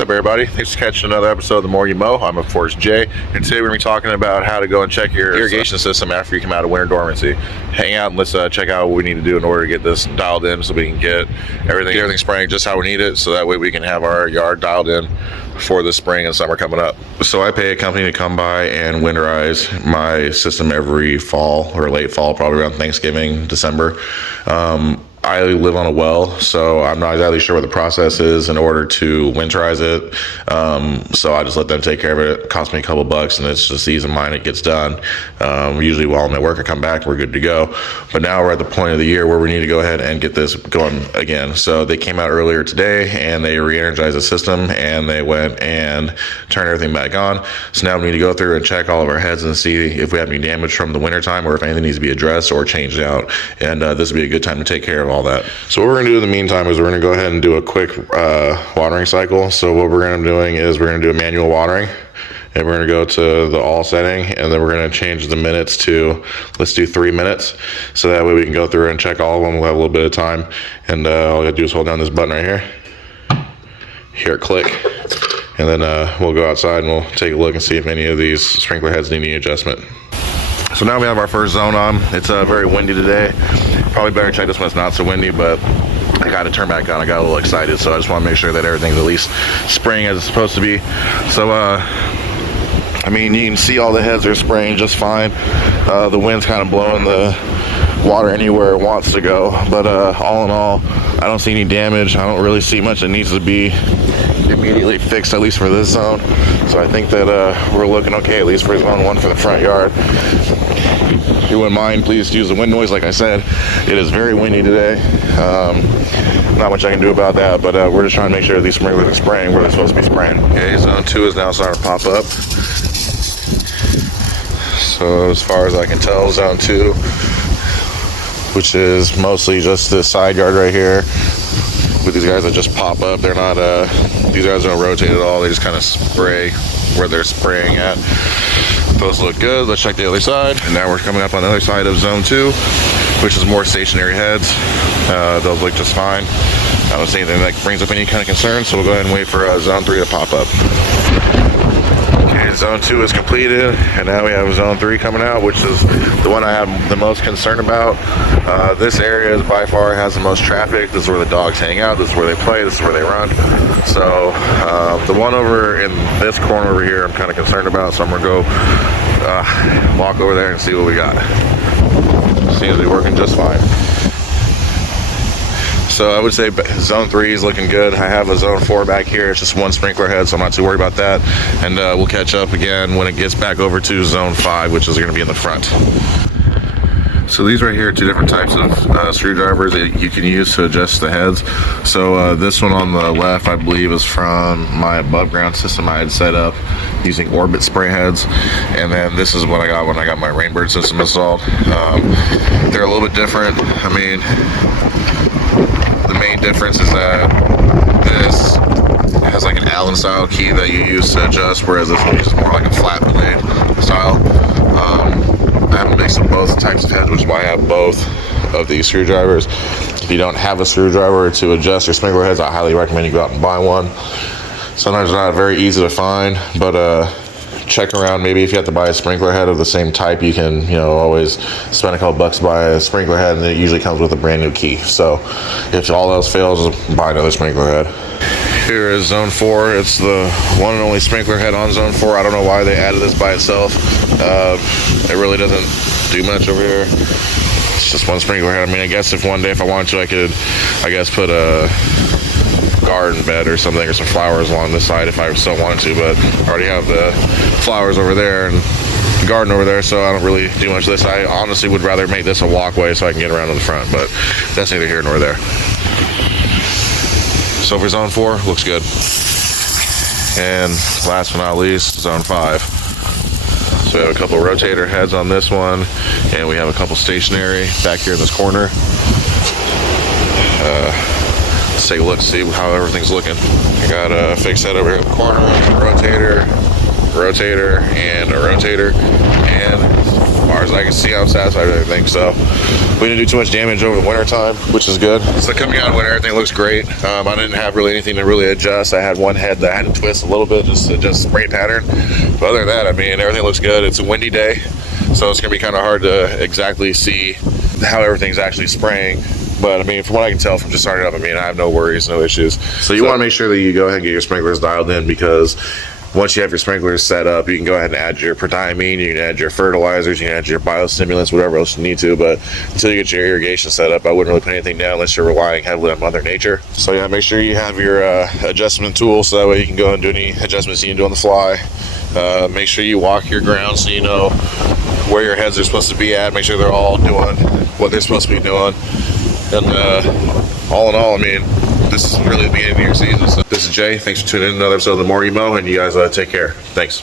What's up, everybody? Thanks for catching another episode of The More You Mow. I'm, of course, Jay, and today we're going to be talking about how to go and check your irrigation system after you come out of winter dormancy. Hang out and let's check out what we need to do in order to get this dialed in so we can get everything spraying just how we need it, so that way we can have our yard dialed in for the spring and summer coming up. So I pay a company to come by and winterize my system every fall or late fall, probably around Thanksgiving, December. I live on a well, so I'm not exactly sure what the process is in order to winterize it. So I just let them take care of it. It costs me a couple bucks, and it's just ease of mind. It gets done. Usually while I'm at work, I come back, we're good to go. But now we're at the point of the year where we need to go ahead and get this going again. So they came out earlier today, and they re-energized the system, and they went and turned everything back on. So now we need to go through and check all of our heads and see if we have any damage from the wintertime or if anything needs to be addressed or changed out. And this would be a good time to take care of all that. So what we're going to do in the meantime is we're going to go ahead and do a quick watering cycle. So what we're going to be doing is we're going to do a manual watering, and we're going to go to the all setting, and then we're going to change the minutes to, let's do 3 minutes, so that way we can go through and check all of them. We'll have a little bit of time, and all you got to do is hold down this button right here, hear it click, and then we'll go outside and we'll take a look and see if any of these sprinkler heads need any adjustment. So now we have our first zone on. It's very windy today. Probably better check this when it's not so windy, but I got to turn back on. I got a little excited, so I just want to make sure that everything's at least spraying as it's supposed to be. So, I mean, you can see all the heads are spraying just fine. The wind's kind of blowing the water anywhere it wants to go, but all in all, I don't see any damage. I don't really see much that needs to be immediately fixed, at least for this zone. So I think that we're looking okay, at least for zone 1 for the front yard. If you wouldn't mind, please use the wind noise. Like I said, it is very windy today. Not much I can do about that, but we're just trying to make sure these sprinklers are spraying where they're supposed to be spraying. Okay, zone 2 is now starting to pop up. So as far as I can tell, zone 2, which is mostly just the side yard right here, with these guys that just pop up. They're not, these guys don't rotate at all. They just kind of spray where they're spraying at. Those look good. Let's check the other side. And now we're coming up on the other side of zone 2, which is more stationary heads. Those look just fine. I don't see anything that brings up any kind of concern, so we'll go ahead and wait for zone 3 to pop up. Okay, zone 2 is completed, and now we have zone 3 coming out, which is the one I have the most concern about. This area is by far has the most traffic. This is where the dogs hang out. This is where they play. This is where they run. So the one over in this corner over here, I'm kind of concerned about. So I'm gonna go walk over there and see what we got. Seems to be working just fine. So I would say zone 3 is looking good. I have a zone 4 back here. It's just one sprinkler head, so I'm not too worried about that. And we'll catch up again when it gets back over to zone 5, which is going to be in the front. So these right here are 2 different types of screwdrivers that you can use to adjust the heads. So this one on the left, I believe, is from my above ground system I had set up using Orbit spray heads. And then this is what I got when I got my Rainbird system installed. They're a little bit different. I mean, the main difference is that this has like an Allen style key that you use to adjust, whereas this one uses more like a flat blade style. I have a mix of both types of heads, which is why I have both of these screwdrivers. If you don't have a screwdriver to adjust your sprinkler heads, I highly recommend you go out and buy one. Sometimes they're not very easy to find, but check around. Maybe if you have to buy a sprinkler head of the same type, you can, you know, always spend a couple bucks to buy a sprinkler head, and it usually comes with a brand new key. So if all else fails, just buy another sprinkler head. Here is zone 4. It's the one and only sprinkler head on zone 4. I don't know why they added this by itself. It really doesn't do much over here. It's just one sprinkler head. I mean, I guess if one day if I wanted to, I could, I guess, put a garden bed or something, or some flowers along this side if I still wanted to, but I already have the flowers over there and the garden over there, so I don't really do much of this. I honestly would rather make this a walkway so I can get around to the front, but that's neither here nor there. So for zone 4, looks good. And last but not least, zone 5. So we have a couple rotator heads on this one, and we have a couple stationary back here in this corner. Let's take a look, see how everything's looking. I got a fixed head over here in the corner, a rotator, and a rotator, and far as I can see, I'm satisfied with everything. So we didn't do too much damage over the winter time, which is good. So coming out of winter, everything looks great. I didn't have really anything to really adjust. I had one head that I had to twist a little bit just to adjust the spray pattern. But other than that, I mean, everything looks good. It's a windy day, so it's gonna be kind of hard to exactly see how everything's actually spraying. But I mean, from what I can tell from just starting up, I mean, I have no worries, no issues. So you want to make sure that you go ahead and get your sprinklers dialed in, because once you have your sprinklers set up, you can go ahead and add your prodiamine, you can add your fertilizers, you can add your biostimulants, whatever else you need to. But until you get your irrigation set up, I wouldn't really put anything down unless you're relying heavily on Mother Nature. So yeah, make sure you have your adjustment tool, so that way you can go and do any adjustments you can do on the fly. Make sure you walk your ground so you know where your heads are supposed to be at. Make sure they're all doing what they're supposed to be doing. And all in all, I mean, this is really the beginning of your season. So this is Jay. Thanks for tuning in to another episode of The More You Mow, and you guys take care. Thanks.